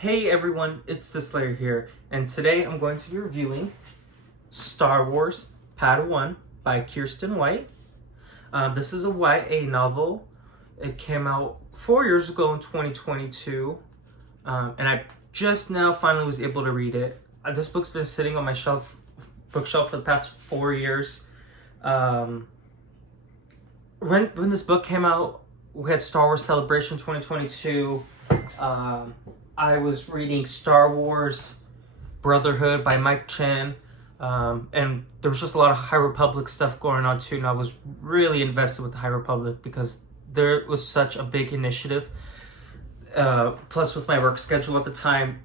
Hey everyone, it's the Slayer here, and today I'm going to be reviewing Star Wars Padawan by Kirsten White. This is a YA novel. It came out 4 years ago in 2022, and I just now finally was able to read it. This book's been sitting on my bookshelf for the past 4 years. When this book came out, we had Star Wars Celebration 2022. I was reading Star Wars Brotherhood by Mike Chen, and there was just a lot of High Republic stuff going on too, and I was really invested with the High Republic because there was such a big initiative. Plus with my work schedule at the time,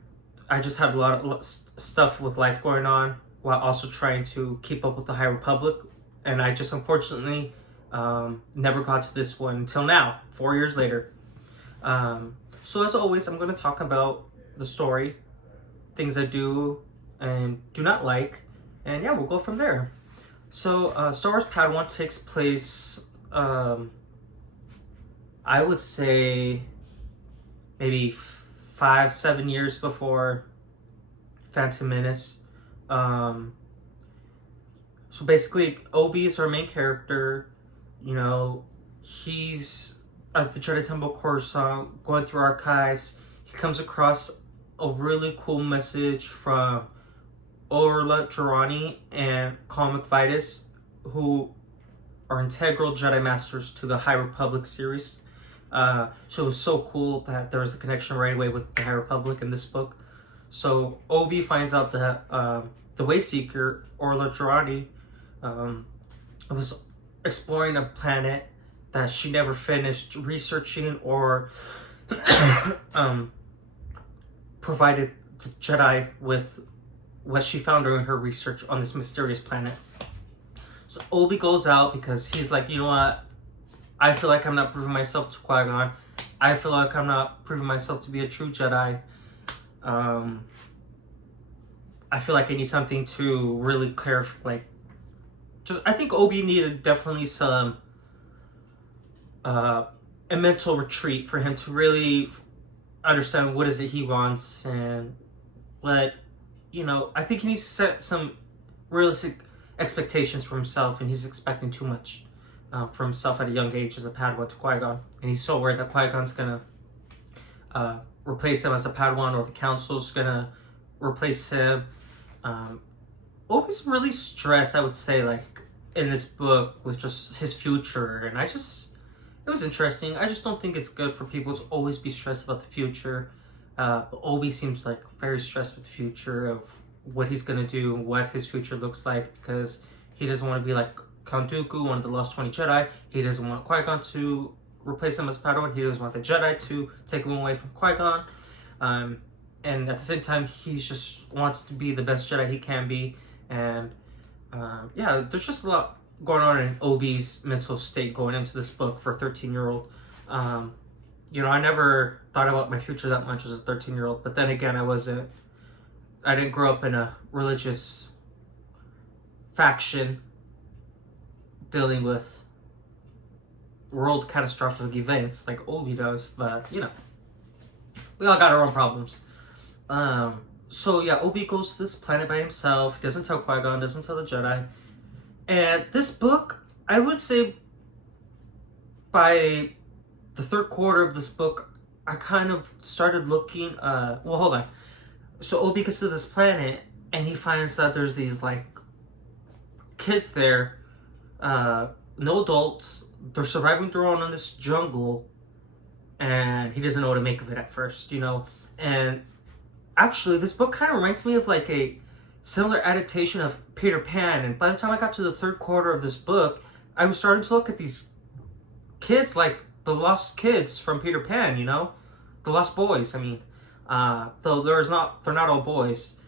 I just had a lot of stuff with life going on while also trying to keep up with the High Republic, and I just unfortunately never got to this one until now, 4 years later. So as always, I'm going to talk about the story, things I do and do not like, and yeah, we'll go from there. So Star Wars Padawan takes place, I would say, maybe 5-7 years before Phantom Menace. So basically, Obi is our main character. You know, he's at the Jedi Temple Coruscant, going through archives. He comes across a really cool message from Orla Jarani and Colin McVitus, who are integral Jedi Masters to the High Republic series. So it was so cool that there was a connection right away with the High Republic in this book. So Obi finds out that the Wayseeker, Orla Jarani, was exploring a planet that she never finished researching or provided the Jedi with what she found during her research on this mysterious planet. So Obi goes out because he's like, you know what? I feel like I'm not proving myself to Qui-Gon. I feel like I'm not proving myself to be a true Jedi. I feel like I need something to really clarify. I think Obi needed definitely some a mental retreat for him to really understand what is it he wants, and what, you know, I think he needs to set some realistic expectations for himself, and he's expecting too much for himself at a young age as a Padawan to Qui-Gon, and he's so worried that Qui-Gon's gonna replace him as a Padawan, or the Council's gonna replace him. Obi's really stressed, I would say, like in this book, with just his future, and it was interesting. I just don't think it's good for people to always be stressed about the future. Obi seems like very stressed with the future of what he's going to do, what his future looks like, because he doesn't want to be like Count Dooku, one of the Lost 20 Jedi. He doesn't want Qui-Gon to replace him as Padawan. He doesn't want the Jedi to take him away from Qui-Gon. And at the same time, he just wants to be the best Jedi he can be. And yeah, there's just a lot going on in Obi's mental state going into this book for a 13-year-old. You know, I never thought about my future that much as a 13-year-old, but then again, I didn't grow up in a religious faction dealing with world catastrophic events like Obi does, but you know, we all got our own problems. So yeah, Obi goes to this planet by himself, doesn't tell Qui-Gon, doesn't tell the Jedi. And this book, I would say by the third quarter of this book, I kind of started looking, well, hold on. So Obi gets to this planet, and he finds that there's these, like, kids there, no adults. They're surviving their own in this jungle, and he doesn't know what to make of it at first, you know. And actually, this book kind of reminds me of, like, a similar adaptation of Peter Pan, and by the time I got to the third quarter of this book, I was starting to look at these kids like the lost kids from Peter Pan, you know, the lost boys. I mean, though they're not all boys.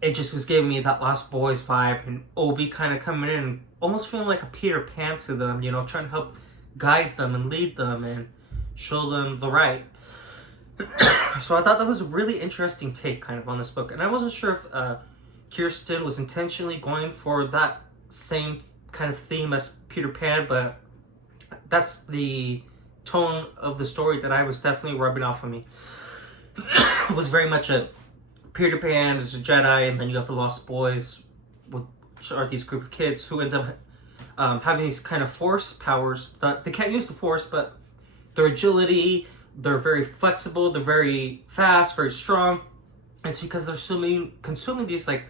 It just was giving me that lost boys vibe, and Obi kind of coming in, almost feeling like a Peter Pan to them, you know, trying to help guide them and lead them and show them the right. So I thought that was a really interesting take kind of on this book, and I wasn't sure if Kirsten was intentionally going for that same kind of theme as Peter Pan, but that's the tone of the story that I was definitely rubbing off on me. was very much a Peter Pan is a Jedi, and then you have the Lost Boys, which are these group of kids who end up having these kind of force powers. That they can't use the force, but their agility, they're very flexible, they're very fast, very strong. It's because they're consuming these like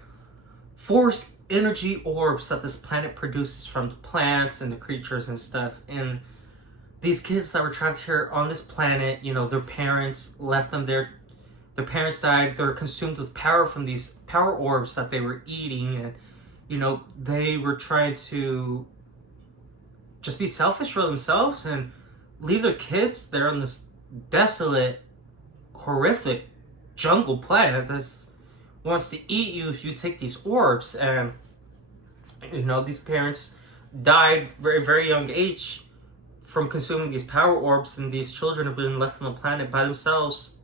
force energy orbs that this planet produces from the plants and the creatures and stuff. And these kids that were trapped here on this planet, you know, their parents left them there. Their parents died. They're consumed with power from these power orbs that they were eating. And, you know, they were trying to just be selfish for themselves and leave their kids there on this desolate, horrific jungle planet that wants to eat you if you take these orbs. And, you know, these parents died very, very young age from consuming these power orbs, and these children have been left on the planet by themselves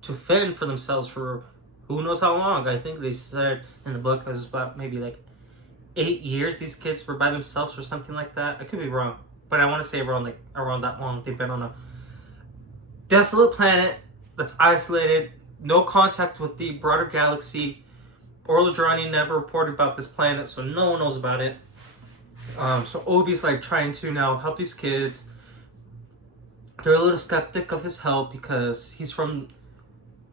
to fend for themselves for who knows how long. I think they said in the book it was about maybe like 8 years these kids were by themselves or something like that. I could be wrong, but I want to say around that long they've been on a desolate planet that's isolated, no contact with the broader galaxy. Orla Drani never reported about this planet, so no one knows about it. So Obi's like trying to now help these kids. They're a little skeptic of his help because he's from,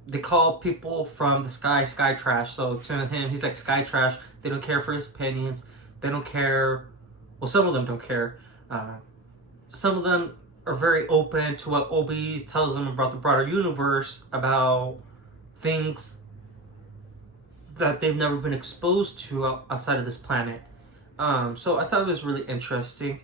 they call people from the sky trash. So to him, he's like sky trash. They don't care for his opinions. They don't care. Well, some of them don't care. Some of them are very open to what Obi tells them about the broader universe, about things that they've never been exposed to outside of this planet. So I thought it was really interesting.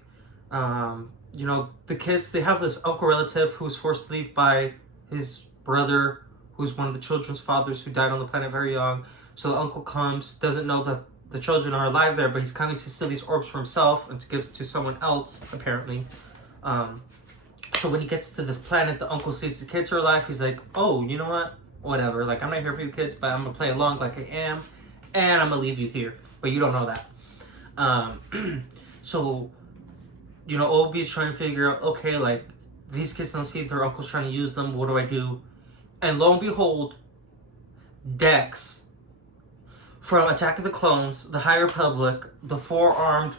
You know, the kids, they have this uncle relative who's forced to leave by his brother, who's one of the children's fathers who died on the planet very young. So the uncle comes, doesn't know that the children are alive there, but he's coming to steal these orbs for himself and to give to someone else, apparently. So when he gets to this planet, the uncle sees the kids are alive. He's like, oh, you know what? Whatever. Like, I'm not here for you kids, but I'm going to play along like I am. And I'm going to leave you here. But you don't know that. So, you know, Obi's trying to figure out, okay, like, these kids don't see their uncle's trying to use them. What do I do? And lo and behold, Dex from Attack of the Clones, the High Republic, the four-armed,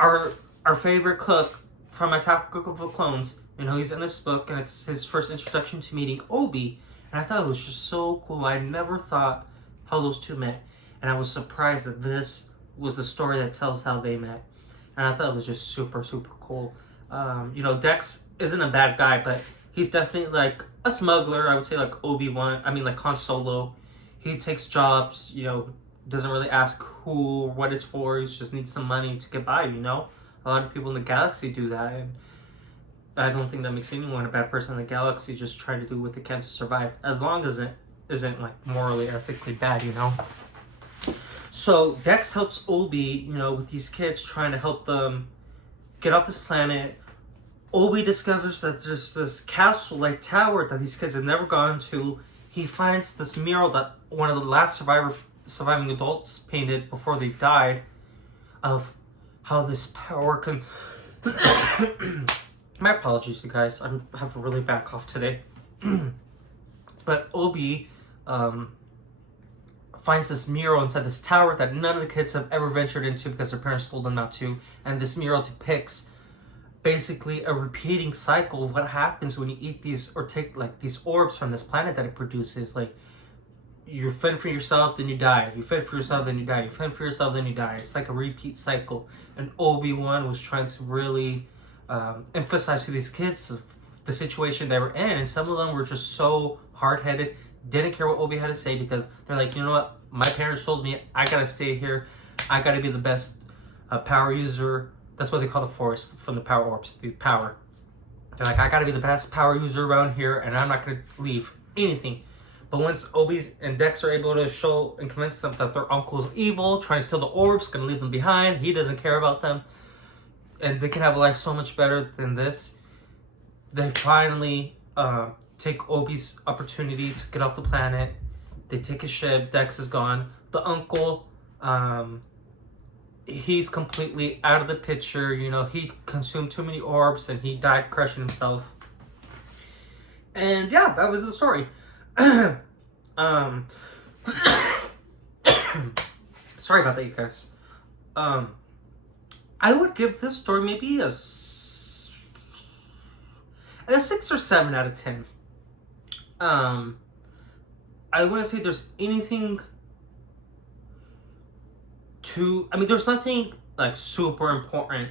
our favorite cook from Attack of the Clones. You know, he's in this book, and it's his first introduction to meeting Obi. And I thought it was just so cool. I never thought how those two met. And I was surprised that this was the story that tells how they met. And I thought it was just super, super cool. You know, Dex isn't a bad guy, but he's definitely like a smuggler. I would say like like Han Solo. He takes jobs, you know, doesn't really ask who or what it's for. He just needs some money to get by, you know. A lot of people in the galaxy do that. And I don't think that makes anyone a bad person in the galaxy, just trying to do what they can to survive. As long as it isn't like morally or ethically bad, you know. So Dex helps Obi, you know, with these kids, trying to help them get off this planet. Obi discovers that there's this castle-like tower that these kids have never gone to. He finds this mural that one of the last surviving adults painted before they died, of how this power can... My apologies, you guys. I have a really bad cough today. But Obi finds this mural inside this tower that none of the kids have ever ventured into because their parents told them not to. And this mural depicts basically a repeating cycle of what happens when you eat these or take like these orbs from this planet that it produces. Like, you fend for yourself, then you die. You fend for yourself, then you die. You fend for yourself, then you die. It's like a repeat cycle. And Obi-Wan was trying to really emphasize to these kids the situation they were in. And some of them were just so hard-headed, didn't care what Obi had to say, because they're like, you know what? My parents told me I gotta stay here. I gotta be the best power user. That's what they call the Force from the power orbs, the power. They're like, I gotta be the best power user around here, and I'm not gonna leave anything. But once Obi's and Dex are able to show and convince them that their uncle's evil, trying to steal the orbs, gonna leave them behind, he doesn't care about them, and they can have a life so much better than this, they finally take Obi's opportunity to get off the planet. They take his ship, Dex is gone. The uncle, he's completely out of the picture. You know, he consumed too many orbs and he died crushing himself. And yeah, that was the story. um, sorry about that, you guys. I would give this story maybe a 6 or 7 out of 10. I wouldn't say there's anything there's nothing like super important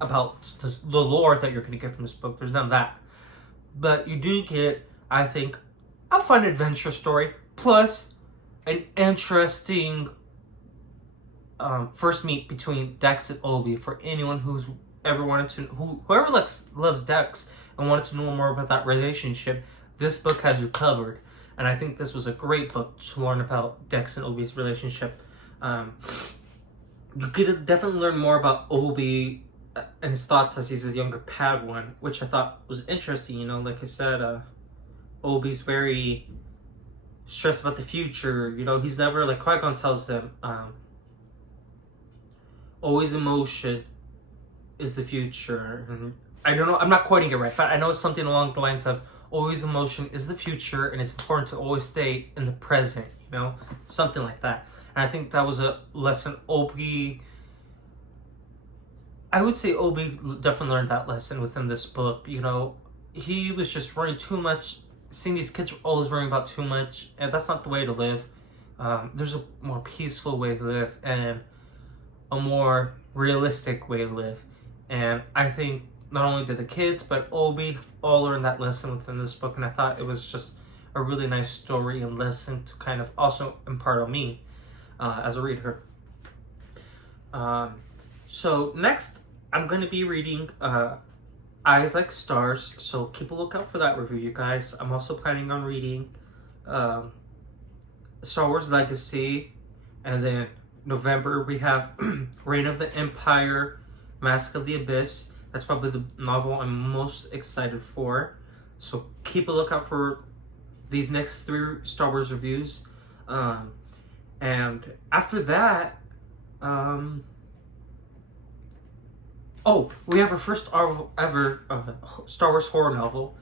about the lore that you're going to get from this book. There's none of that. But you do get, I think, a fun adventure story, plus an interesting first meet between Dex and Obi for anyone who's ever wanted to, whoever loves Dex and wanted to know more about that relationship. This book has you covered, and I think this was a great book to learn about Dex and Obi's relationship. You could definitely learn more about Obi and his thoughts as he's a younger Padawan, which I thought was interesting. You know, like I said, Obi's very stressed about the future. You know, he's never, like Qui-Gon tells them, always emotion is the future. And I don't know, I'm not quoting it right, but I know it's something along the lines of always emotion is the future, and it's important to always stay in the present, you know, something like that. And I think that was a lesson I would say Obi definitely learned that lesson within this book. You know, he was just worrying too much, seeing these kids always worrying about too much, and that's not the way to live. There's a more peaceful way to live, and a more realistic way to live. And I think not only did the kids, but Obi all learned that lesson within this book, and I thought it was just a really nice story and lesson to kind of also impart on me as a reader. So next, I'm going to be reading Eyes Like Stars, so keep a lookout for that review, you guys. I'm also planning on reading Star Wars Legacy, and then November we have Reign of the Empire, Mask of the Abyss. That's probably the novel I'm most excited for. So keep a lookout for these next 3 Star Wars reviews. And after that, we have our first ever Star Wars horror novel.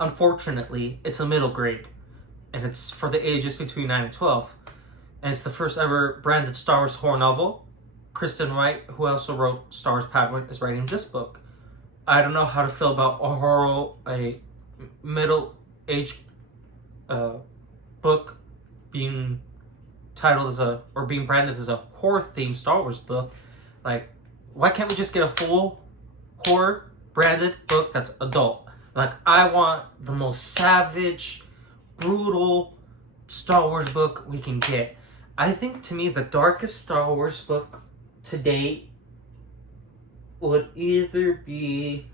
Unfortunately, it's a middle grade, and it's for the ages between 9 and 12. And it's the first ever branded Star Wars horror novel. Kristen Wright, who also wrote Star Wars Padawan, is writing this book. I don't know how to feel about a middle-aged book being titled being branded as a horror-themed Star Wars book. Like, why can't we just get a full horror branded book that's adult? Like, I want the most savage, brutal Star Wars book we can get. I think, to me, the darkest Star Wars book to date would either be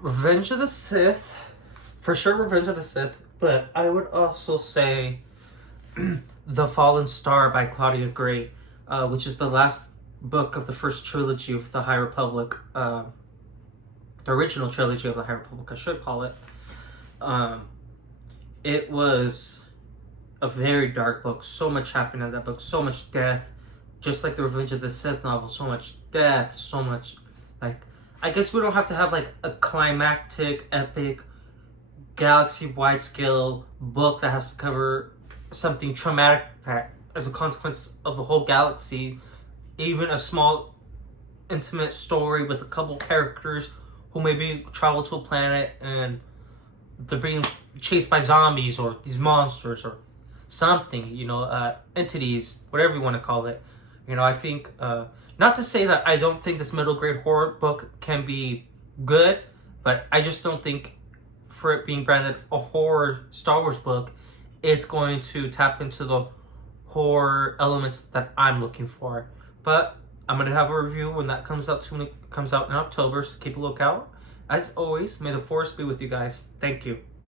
Revenge of the Sith, for sure Revenge of the Sith, but I would also say The Fallen Star by Claudia Gray, which is the last book of the first trilogy of the High Republic, the original trilogy of the High Republic, I should call it. It was a very dark book. So much happened in that book. So much death. Just like the Revenge of the Sith novel. So much death. So much, like, I guess we don't have to have, like, a climactic, epic, galaxy-wide scale book that has to cover something traumatic that, as a consequence of the whole galaxy. Even a small, intimate story with a couple characters who maybe travel to a planet and they're being chased by zombies or these monsters or something, you know, entities, whatever you want to call it. You know, I think, not to say that I don't think this middle grade horror book can be good, but I just don't think for it being branded a horror Star Wars book, it's going to tap into the horror elements that I'm looking for. But I'm going to have a review when that comes out in October, so keep a lookout. As always, may the Force be with you guys. Thank you.